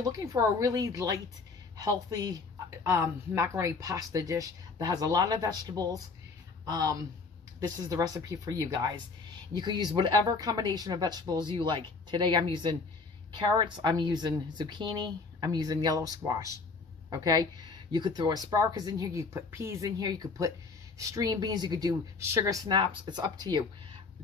you're looking for a really light, healthy macaroni pasta dish that has a lot of vegetables, this is the recipe for you guys. You could use whatever combination of vegetables you like. Today I'm using carrots, I'm using zucchini, I'm using yellow squash. Okay? You could throw asparagus in here, you could put peas in here, you could put string beans, you could do sugar snaps. It's up to you.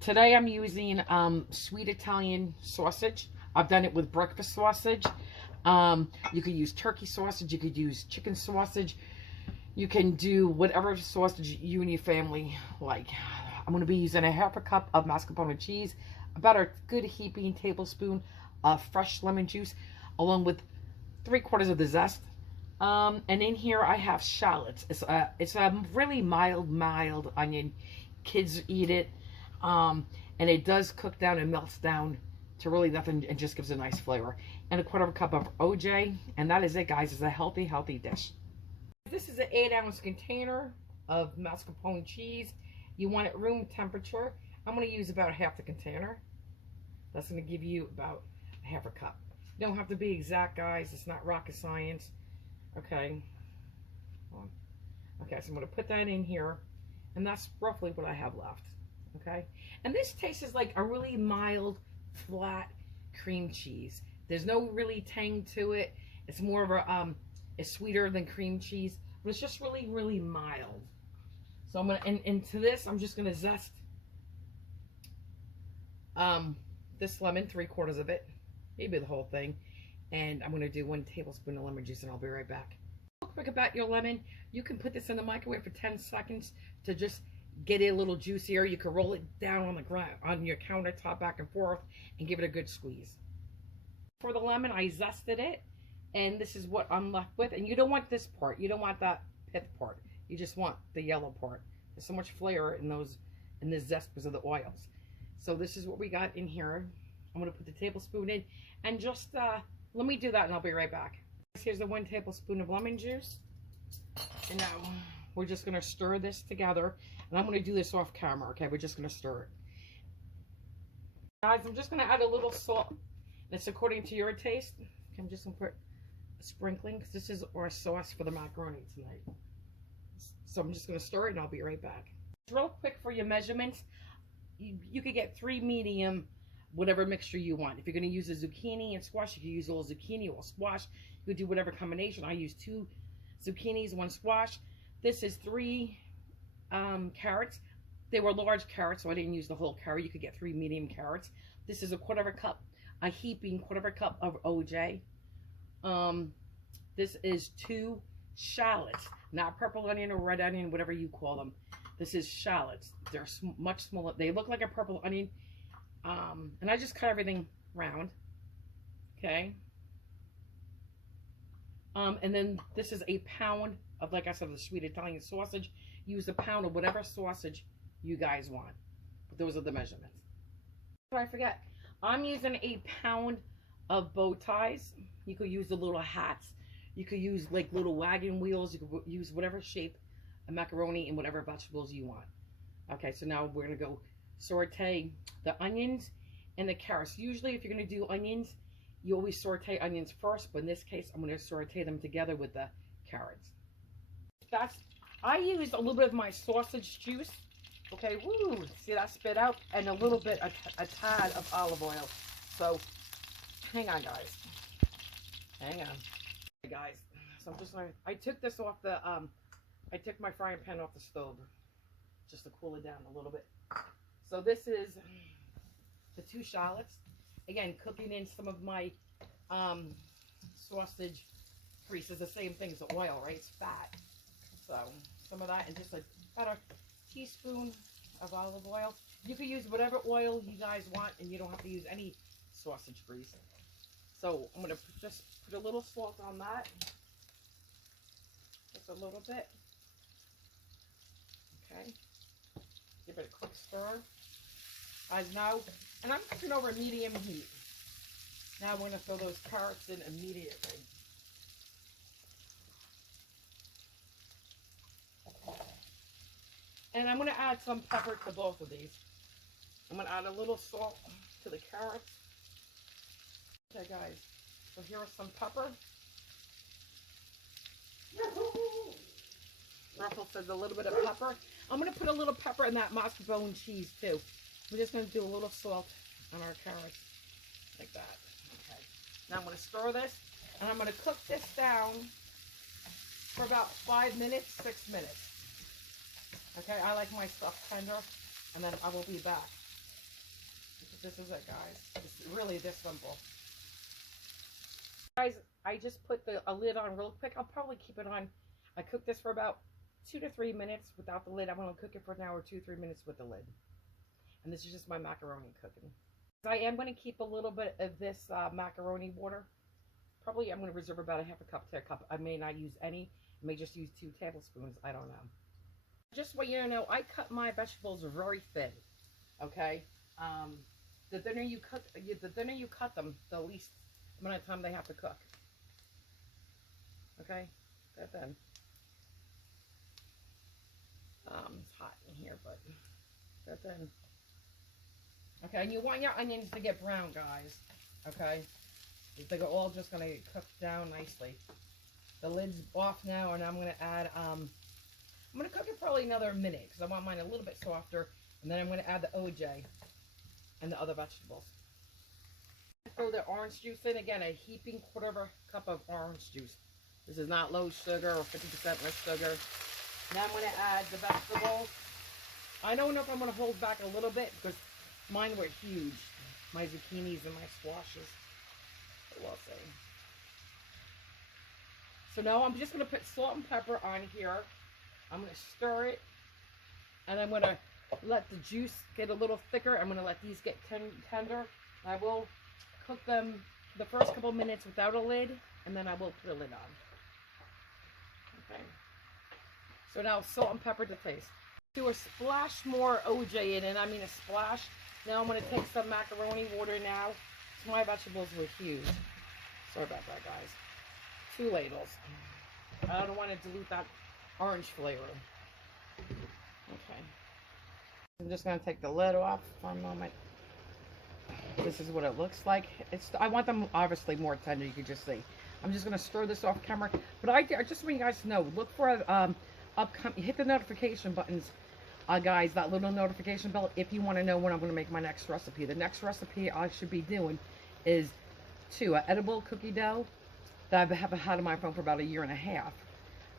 Today I'm using sweet Italian sausage. I've done it with breakfast sausage. You could use turkey sausage, you could use chicken sausage. You can do whatever sausage you and your family like. I'm going to be using a half a cup of mascarpone cheese, about a good heaping tablespoon of fresh lemon juice, along with 3/4 of the zest. And in here I have shallots. It's a really mild onion. Kids eat it. And it does cook down and melts down to really nothing and just gives a nice flavor. And a 1/4 cup of OJ. And that is it, guys. It's a healthy dish. This is an 8-ounce container of mascarpone cheese. You want it room temperature. I'm going to use about half the container. That's going to give you about half a cup. You don't have to be exact, guys. It's not rocket science. Okay. Okay, so I'm going to put that in here. And that's roughly what I have left. Okay. And this tastes like a really mild, flat cream cheese. There's no really tang to it. It's more of a, it's sweeter than cream cheese. But it's just really mild. So I'm going to, and to this, I'm just going to zest this lemon, 3/4 of it. Maybe the whole thing. And I'm going to do 1 tablespoon of lemon juice, and I'll be right back. Real quick about your lemon, you can put this in the microwave for 10 seconds to just get it a little juicier. You can roll it down on the ground, on your countertop, back and forth, and give it a good squeeze. For the lemon, I zested it, and this is what I'm left with. And you don't want this part. You don't want that pith part. You just want the yellow part. There's so much flavor in the zest because of the oils. So this is what we got in here. I'm going to put the tablespoon in, and just let me do that, and I'll be right back. Here's the 1 tablespoon of lemon juice. And now we're just going to stir this together. And I'm going to do this off camera, okay? We're just going to stir it. Guys, I'm just going to add a little salt. And it's according to your taste. Okay, I'm just going to put a sprinkling, because this is our sauce for the macaroni tonight. So I'm just going to stir it, and I'll be right back. Real quick for your measurements, you could get 3 medium, whatever mixture you want. If you're going to use a zucchini and squash, you can use a little zucchini or squash. You could do whatever combination. I use 2 zucchinis, 1 squash. This is 3 carrots. They were large carrots, so I didn't use the whole carrot. You could get 3 medium carrots. This is a 1/4 cup, a heaping 1/4 cup of OJ. This is 2 shallots, not purple onion or red onion, whatever you call them. This is shallots. They're much smaller. They look like a purple onion. And I just cut everything round. Okay. And then this is a pound of, like I said, the sweet Italian sausage. Use a pound of whatever sausage you guys want. But those are the measurements. Before I forget, I'm using a pound of bow ties. You could use the little hats. You could use like little wagon wheels. You could use whatever shape of macaroni and whatever vegetables you want. Okay, so now we're going to go saute the onions and the carrots. Usually if you're going to do onions, you always saute onions first, but in this case I'm going to saute them together with the carrots. I used a little bit of my sausage juice. Okay, woo, see that spit out? And a little bit, a tad of olive oil. So hang on, guys. Hang on. Okay, guys, so I'm just going to, I took this off the, I took my frying pan off the stove just to cool it down a little bit. So this is the 2 shallots. Again, cooking in some of my sausage grease is the same thing as the oil, right? It's fat. So some of that, and just about a teaspoon of olive oil. You can use whatever oil you guys want, and you don't have to use any sausage grease. So I'm going to just put a little salt on that. Just a little bit. Okay. Give it a quick stir. As now, and I'm cooking over medium heat. Now I'm going to throw those carrots in immediately. And I'm going to add some pepper to both of these. I'm going to add a little salt to the carrots. Okay, guys. So here's some pepper. Ruffle says a little bit of pepper. I'm going to put a little pepper in that mascarpone cheese too. We're just going to do a little salt on our carrots. Like that. Okay. Now I'm going to stir this. And I'm going to cook this down for about 5 minutes, 6 minutes. Okay, I like my stuff tender. And then I will be back. This is it, guys. It's really this simple. Guys, I just put a lid on real quick. I'll probably keep it on. I cooked this for about 2 to 3 minutes without the lid. I'm going to cook it for an hour, 2-3 minutes with the lid. And this is just my macaroni cooking. I am going to keep a little bit of this macaroni water. Probably I'm going to reserve about a half a cup to a cup. I may not use any. I may just use 2 tablespoons. I don't know. Just so you know, I cut my vegetables very thin. Okay? The thinner you cut them, the least amount of time they have to cook. Okay? That thin. It's hot in here, but that thin. Okay, and you want your onions to get brown, guys. Okay? They're all just going to cook down nicely. The lid's off now, and I'm going to add, I'm going to cook it probably another minute, because I want mine a little bit softer, and then I'm going to add the OJ and the other vegetables. Throw the orange juice in, again, a heaping quarter of a cup of orange juice. This is not low sugar or 50% less sugar. Now I'm going to add the vegetables. I don't know if I'm going to hold back a little bit, because mine were huge. My zucchinis and my squashes. We'll see. So now I'm just going to put salt and pepper on here. I'm going to stir it. And I'm going to let the juice get a little thicker. I'm going to let these get tender. I will cook them the first couple minutes without a lid. And then I will put a lid on. Okay. So now salt and pepper to taste. Do a splash more OJ in it. I mean a splash. Now I'm going to take some macaroni water now. So my vegetables were huge. Sorry about that, guys. 2 ladles. I don't want to dilute that orange flavor. Okay. I'm just going to take the lid off for a moment. This is what it looks like. I want them obviously more tender, you can just see. I'm just going to stir this off camera. But I just want you guys to know, look for upcoming, hit the notification buttons, guys, that little notification bell, if you want to know when I'm going to make my next recipe. The next recipe I should be doing is an edible cookie dough that I have had on my phone for about 1.5 years.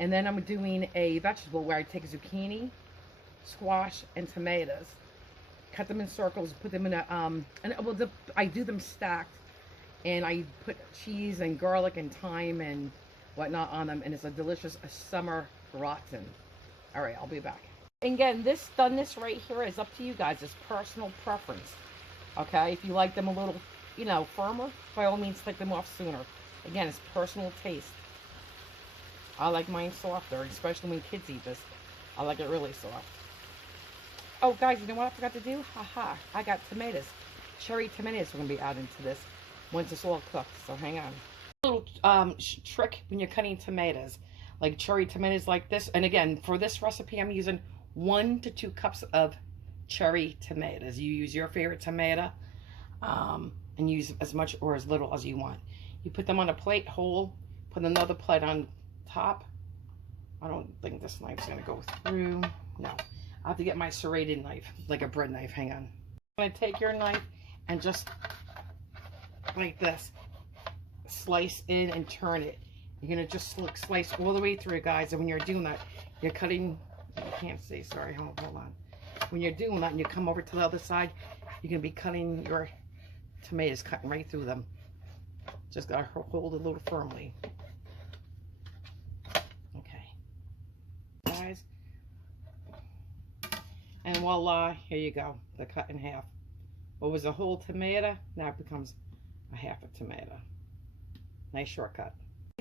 And then I'm doing a vegetable where I take zucchini, squash, and tomatoes, cut them in circles, put them in I do them stacked, and I put cheese and garlic and thyme and whatnot on them, and it's a delicious summer gratin. All right, I'll be back. And again, this right here is up to you guys. It's personal preference. Okay, if you like them a little, firmer, by all means, take them off sooner. Again, it's personal taste. I like mine softer, especially when kids eat this. I like it really soft. Oh, guys, you know what I forgot to do? Haha, I got tomatoes. Cherry tomatoes are going to be added to this once it's all cooked, so hang on. A little trick when you're cutting tomatoes, like cherry tomatoes like this. And again, for this recipe, I'm using 1 to 2 cups of cherry tomatoes. You use your favorite tomato, and use as much or as little as you want. You put them on a plate whole, put another plate on top. I don't think this knife's going to go through. No. I have to get my serrated knife, like a bread knife. Hang on. I'm going to take your knife and just like this, slice in and turn it. You're going to just slice all the way through, guys. And when you're doing that, you're cutting, you can't see, sorry, hold on. When you're doing that and you come over to the other side, you're going to be cutting your tomatoes, cutting right through them. Just got to hold it a little firmly. Okay. Guys. And voila, here you go. They're cut in half. What was a whole tomato, now it becomes a half a tomato. Nice shortcut.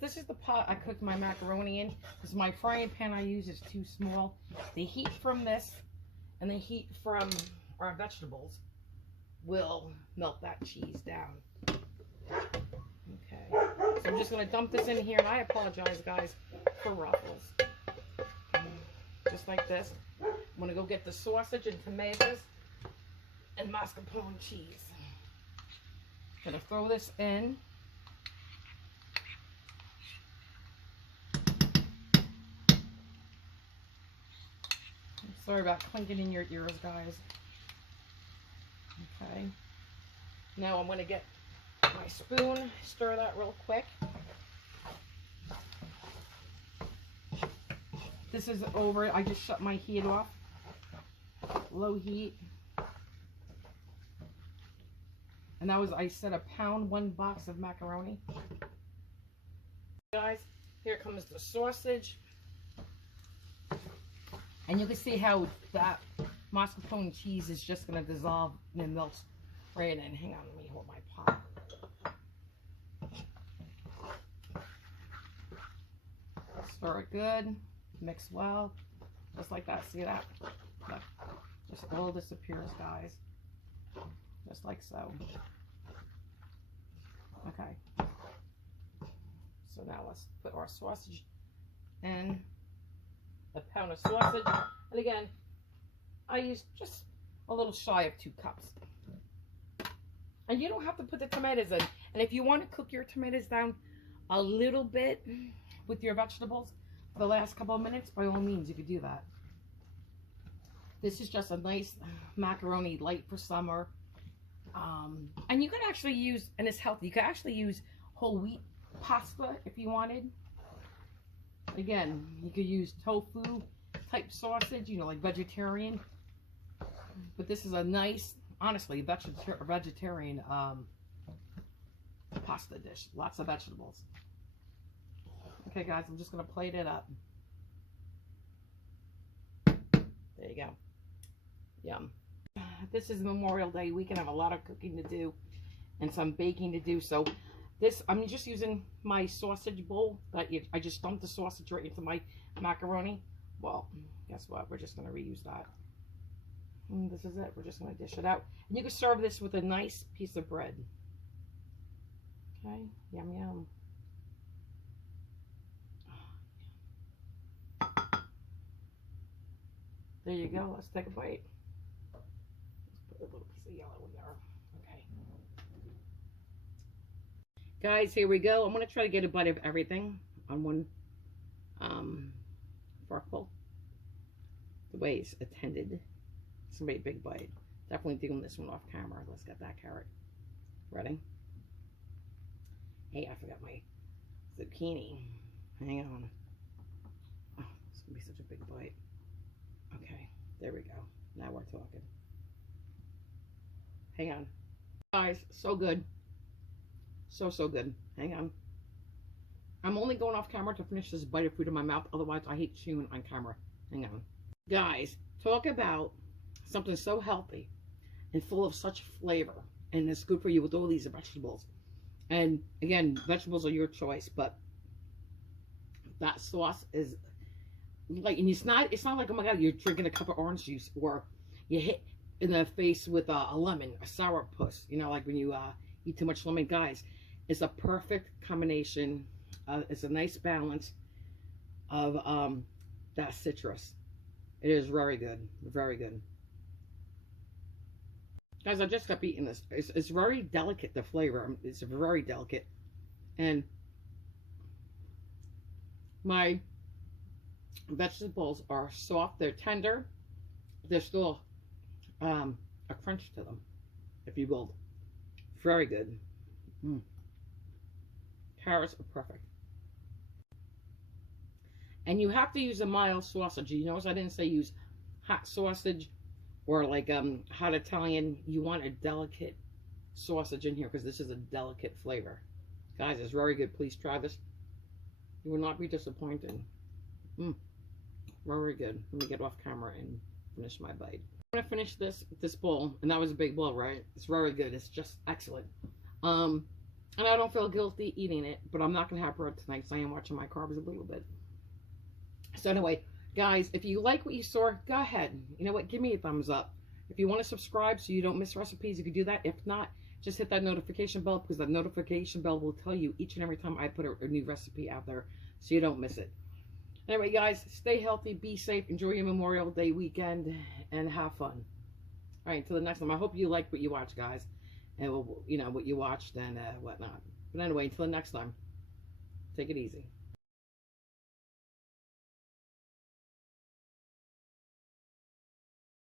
This is the pot I cooked my macaroni in, because my frying pan I use is too small. The heat from this and the heat from our vegetables will melt that cheese down. Okay, so I'm just going to dump this in here, and I apologize, guys, for ruffles. Just like this. I'm going to go get the sausage and tomatoes and mascarpone cheese. Going to throw this in. Sorry about clinking in your ears, guys. Okay. Now I'm going to get my spoon, stir that real quick. This is over. I just shut my heat off. Low heat. And that was, I said, a pound, 1 box of macaroni. Guys, here comes the sausage. And you can see how that mascarpone cheese is just going to dissolve and it melts right in. Hang on, let me hold my pot. Stir it good. Mix well. Just like that. See that? Look. Just all disappears, guys. Just like so. Okay. So now let's put our sausage in. A pound of sausage. And again, I use just a little shy of 2 cups. And you don't have to put the tomatoes in. And if you want to cook your tomatoes down a little bit with your vegetables for the last couple of minutes, by all means, you could do that. This is just a nice macaroni light for summer. And you can actually use, and it's healthy, you can actually use whole wheat pasta if you wanted. Again, you could use tofu type sausage, you know, like vegetarian. But this is a nice, honestly, vegetarian pasta dish. Lots of vegetables. Okay, guys, I'm just going to plate it up. There you go. Yum. This is Memorial Day weekend. I have a lot of cooking to do and some baking to do. So this, I'm just using my sausage bowl. I just dumped the sausage right into my macaroni. Well, guess what? We're just going to reuse that. And this is it. We're just going to dish it out. And you can serve this with a nice piece of bread. Okay. Yum, yum. There you go. Let's take a bite. Let's put a little piece of yellow in there. Okay. Guys, here we go. I'm going to try to get a bite of everything on one forkful. The way it's attended. It's going to be a big bite. Definitely doing this one off camera. Let's get that carrot. Ready? Hey, I forgot my zucchini. Hang on. Oh, it's going to be such a big bite. Okay, there we go. Now we're talking. Hang on. Guys, so good. So good. Hang on. I'm only going off camera to finish this bite of food in my mouth. Otherwise, I hate chewing on camera. Hang on. Guys, talk about something so healthy and full of such flavor. And it's good for you with all these vegetables. And again, vegetables are your choice. But that sauce is like, and it's not like, oh my God, you're drinking a cup of orange juice or you hit in the face with a lemon, a sourpuss, you know, like when you eat too much lemon. Guys, it's a perfect combination. It's a nice balance of that citrus. It is very good, very good. Guys, I just kept eating this. It's very delicate, the flavor. It's very delicate. And my vegetables are soft, they're tender, there's still a crunch to them, if you will. Very good. Carrots are perfect. And you have to use a mild sausage. You notice I didn't say use hot sausage or like hot Italian. You want a delicate sausage in here because this is a delicate flavor. Guys, it's very good. Please try this. You will not be disappointed. Very good. Let me get off camera and finish my bite. I'm going to finish this bowl, and that was a big bowl, right? It's very good. It's just excellent. And I don't feel guilty eating it, but I'm not going to have bread tonight, so I am watching my carbs a little bit. So anyway, guys, if you like what you saw, go ahead. You know what? Give me a thumbs up. If you want to subscribe so you don't miss recipes, you can do that. If not, just hit that notification bell, because that notification bell will tell you each and every time I put a new recipe out there so you don't miss it. Anyway, guys, stay healthy, be safe, enjoy your Memorial Day weekend, and have fun. All right, until the next time. I hope you liked what you watched, guys, and you know what you watched and whatnot. But anyway, until the next time, take it easy.